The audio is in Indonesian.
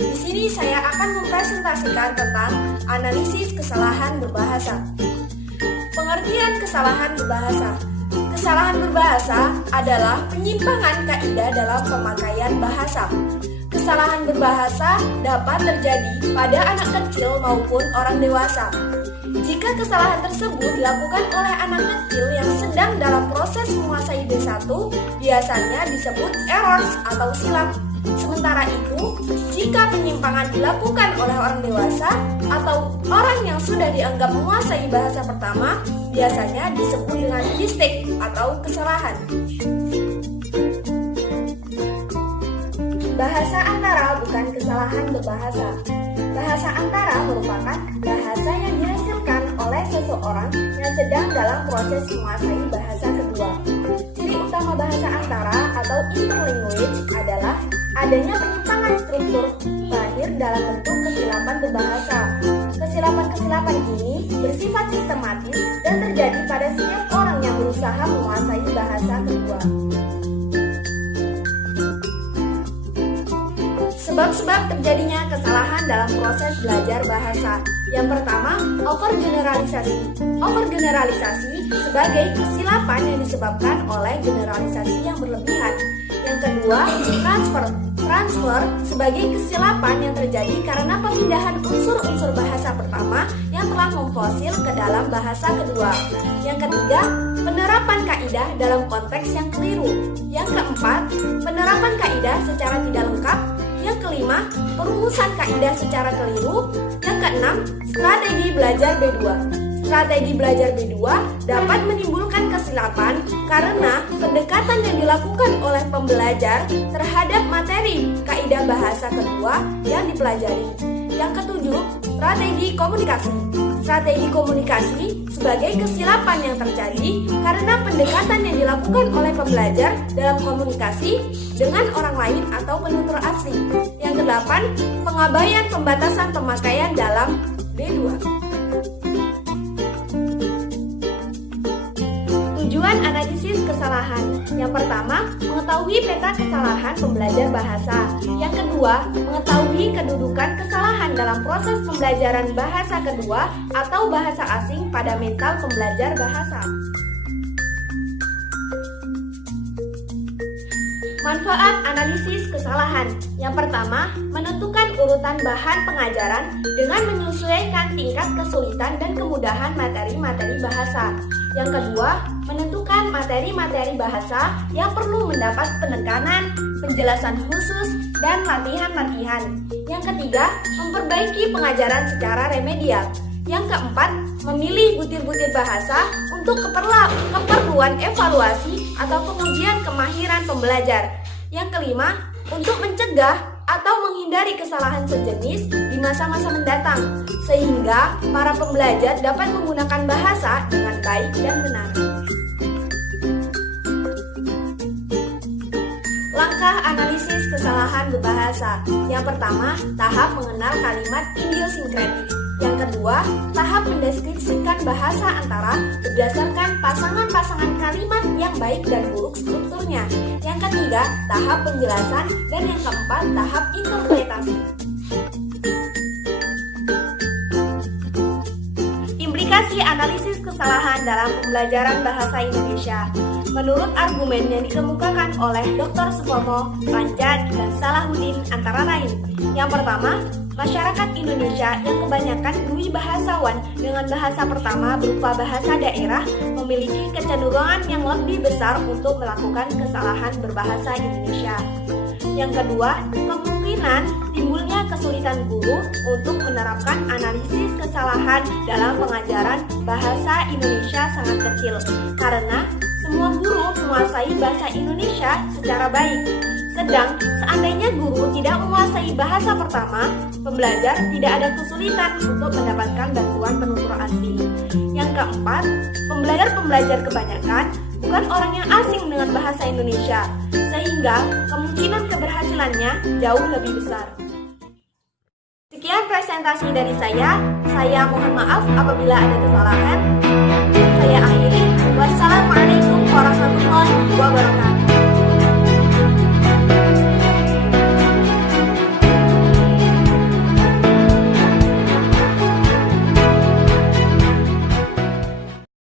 Di sini saya akan mempresentasikan tentang analisis kesalahan berbahasa. Pengertian kesalahan berbahasa. Kesalahan berbahasa adalah penyimpangan kaidah dalam pemakaian bahasa. Kesalahan berbahasa dapat terjadi pada anak kecil maupun orang dewasa. Jika kesalahan tersebut dilakukan oleh anak kecil yang sedang dalam proses menguasai B1, biasanya disebut errors atau silap. Sementara itu, jika penyimpangan dilakukan oleh orang dewasa atau orang yang sudah dianggap menguasai bahasa pertama, biasanya disebut dengan mistake atau kesalahan. Bahasa antara bukan kesalahan berbahasa. Bahasa antara merupakan bahasa yang dihasilkan oleh seseorang yang sedang dalam proses menguasai bahasa kedua. Ciri utama bahasa antara atau interlanguage adalah adanya penyimpangan struktur lahir dalam bentuk kesilapan berbahasa. Kesilapan-kesilapan ini bersifat sistematis dan terjadi pada setiap orang yang berusaha menguasai bahasa kedua. Sebab-sebab terjadinya kesalahan dalam proses belajar bahasa. Yang pertama, overgeneralisasi. Overgeneralisasi sebagai kesilapan yang disebabkan oleh generalisasi yang berlebihan. Yang kedua, transfer. Transfer sebagai kesilapan yang terjadi karena pemindahan unsur-unsur bahasa pertama yang telah memfosil ke dalam bahasa kedua. Yang ketiga, penerapan kaidah dalam konteks yang keliru. Yang keempat, penerapan kaidah secara tidak lengkap. Yang kelima, perumusan kaidah secara keliru. Yang keenam, strategi belajar B2. Strategi belajar B2 dapat menimbulkan kesilapan karena pendekatan yang dilakukan oleh pembelajar terhadap materi kaidah bahasa kedua yang dipelajari. Yang ketujuh, strategi komunikasi. Strategi komunikasi sebagai kesilapan yang terjadi karena pendekatan yang dilakukan oleh pembelajar dalam komunikasi dengan orang lain atau penutur asli. Yang kedelapan, pengabaian pembatasan pemakaian dalam B2. Tujuan analisis kesalahan. Yang pertama, mengetahui peta kesalahan pembelajar bahasa. Yang kedua, mengetahui kedudukan kesalahan dalam proses pembelajaran bahasa kedua atau bahasa asing pada mental pembelajar bahasa. Manfaat analisis kesalahan. Yang pertama, menentukan urutan bahan pengajaran dengan menyesuaikan tingkat kesulitan dan kemudahan materi-materi bahasa. Yang kedua, menentukan materi-materi bahasa yang perlu mendapat penekanan, penjelasan khusus, dan latihan-latihan. Yang ketiga, memperbaiki pengajaran secara remedial. Yang keempat, memilih butir-butir bahasa untuk keperluan evaluasi atau pengujian kemahiran pembelajar. Yang kelima, untuk mencegah atau menghindari kesalahan sejenis di masa-masa mendatang, sehingga para pembelajar dapat menggunakan bahasa dengan baik dan benar. Langkah analisis kesalahan berbahasa. Yang pertama, tahap mengenal kalimat idiosinkratik. Yang kedua, tahap mendeskripsikan bahasa antara berdasarkan pasangan-pasangan kalimat yang baik dan buruk strukturnya. Yang ketiga, tahap penjelasan. Dan yang keempat, tahap interpretasi. Implikasi analisis kesalahan dalam pembelajaran bahasa Indonesia. Menurut argumen yang dikemukakan oleh Dr. Supomo, Ranjat, dan Salahuddin antara lain. Yang pertama, masyarakat Indonesia yang kebanyakan dui bahasawan dengan bahasa pertama berupa bahasa daerah memiliki kecenderungan yang lebih besar untuk melakukan kesalahan berbahasa Indonesia. Yang kedua, kemungkinan timbulnya kesulitan guru untuk menerapkan analisis kesalahan dalam pengajaran bahasa Indonesia sangat kecil karena semua guru menguasai bahasa Indonesia secara baik. Sedang seandainya guru tidak menguasai bahasa pertama, pembelajar tidak ada kesulitan untuk mendapatkan bantuan penutur asli. Yang keempat, pembelajar kebanyakan bukan orang yang asing dengan bahasa Indonesia, sehingga kemungkinan keberhasilannya jauh lebih besar. Sekian presentasi dari saya mohon maaf apabila ada kesalahan. Saya akhiri, wassalamualaikum warahmatullahi wabarakatuh.